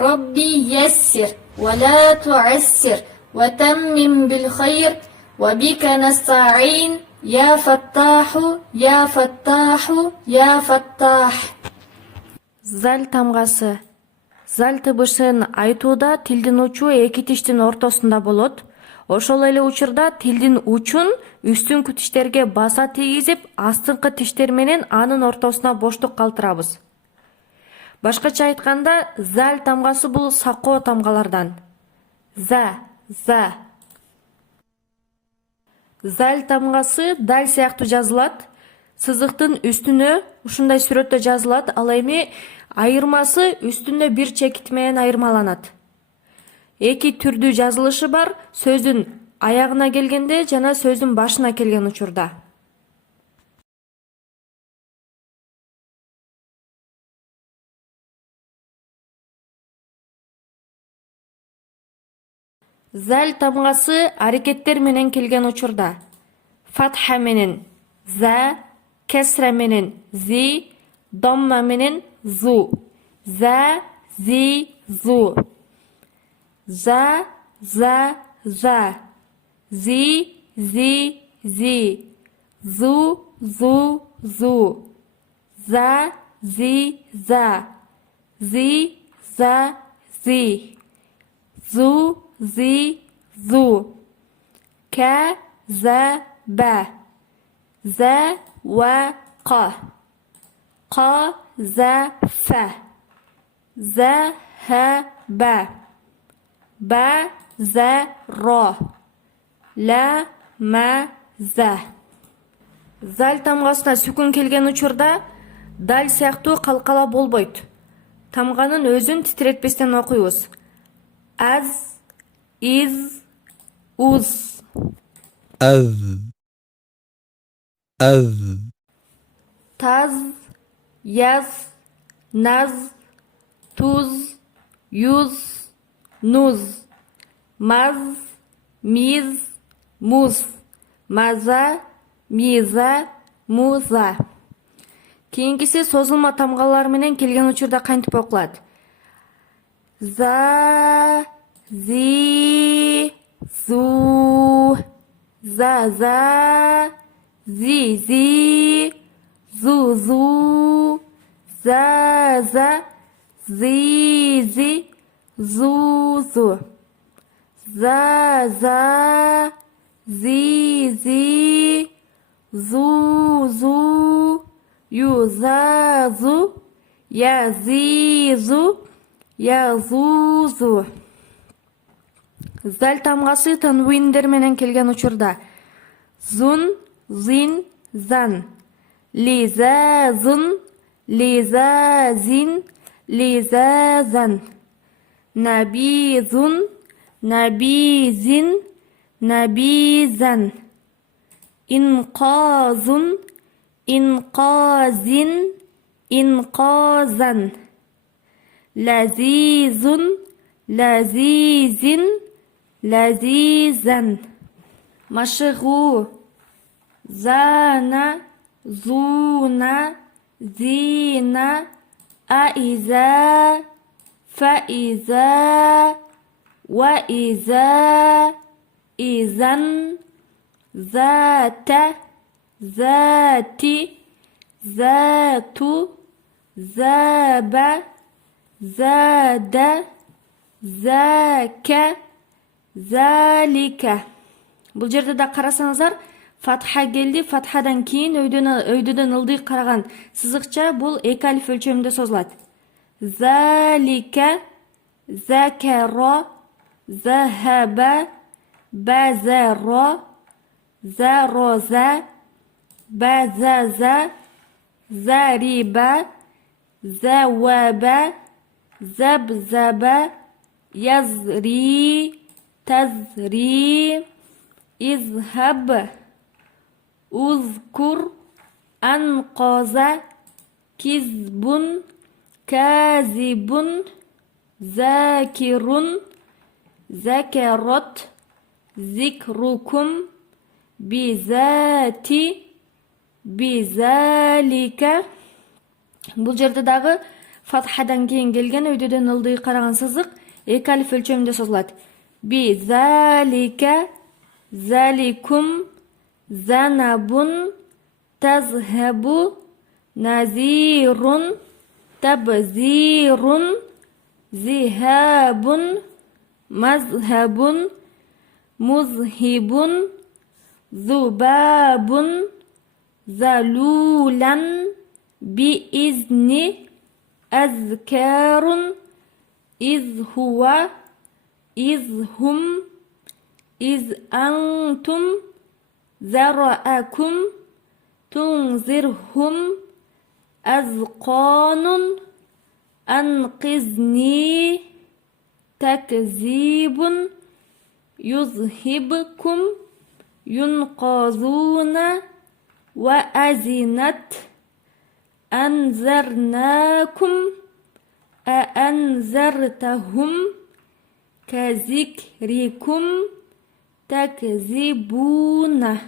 ربي يسر ولا تعسر وتمم بالخير وبك نستعين يا فتاح يا فتاح يا فتاح. Zal тамгасы. Zal тыбышын айтууда тилдин учу эки тиштин ортосунда болот. Ошол эле учурда тилдин учун үстүнкү тиштерге баса тийгизип, астыңкы тиштер менен анын ортосуна боштук калтырабыз. Башкача айтканда, zal тамгасы бул сакоо тамгалардан. За. Zal тамгасы даль сыяктуу жазылат. Сызыктын үстүнө ушундай сүрөттө жазылат, ал эми айырмасы үстүндө бир чекит менен айырмаланат. Эки түрдүү жазылышы бар, сөздүн аягына келгенде жана сөздүн башына келген учурда. Zal тамгасы аракеттер менен келген учурда. Фатха менен за, кесра менен зи, домма менен зу. За, зи, зу. За, за. Зи, зи. Зу, зу. За, зи, за. Зи, за, зи. Зу, зи, зу. Ка, за, ба. За, ва, qa. Qa, za, fa. За, ха, ба. Ба, за, ро. Ла, ма, за. Zal тамгасына сүкүн келген учурда даль сыяктуу калкала болбойт. Тамганын өзүн титиретпестен окуйбуз. Az, iz, uz. Az. Taz, yaz, naz, tuz, yuz, nuz. Maz, miz, muz. Maza, miza, muza. Кийинкиси созулма тамгалар менен келген учурда кантип окулат? За, зи, зу. За, зи, зу. За, зи, зу. За, зи, зу. Юзазу, язизу, язузу. Zal тамгасы танвиндер менен келген учурда. Зун, зин, зан. Лизазун, лизазин, лизазан. Набизун, набизин, набизан. Инқазун, инқазин, инқазан. Лазизун, лазизин, лазизан. Машыгу. Зана, зуна, зина, аиза, фаиза, ваиза, изан, зата, зати, зату, заба, зада, зака, залика. Бул жерде да карасаңыздар, фатха келди. Фатхадан кийин өйдөдөн ылдый караган сызыкча бул эки алиф өлчөмүндө созулат. Залика, закаро, захаба, базаро, зароза, базаза, зариба, заваба, забзаба, язри, тазри, изхаб, узкур, анқоза, кизбун, казибун, закирун, закарот, зикрукум, бизати, бизалика. Бул жерде дагы Фатхадан кейін келген өйдөдөн ылдый караган сызык 2 алиф өлчөмүндө созулат. Би залика, заликум, занабун, тазхабу, назирун, табзирун, зихабун, мазхабун, музхибун, зубабун, залулан, биизни, azkarun, iz huwa, iz hum, iz antum, zara'akum, tunzirhum, azqanun, anqizni, takzibun, yuzhibkum, yunqazuna, wa azinat, أنذرناكم أأنذرتهم كذكركم تكذبون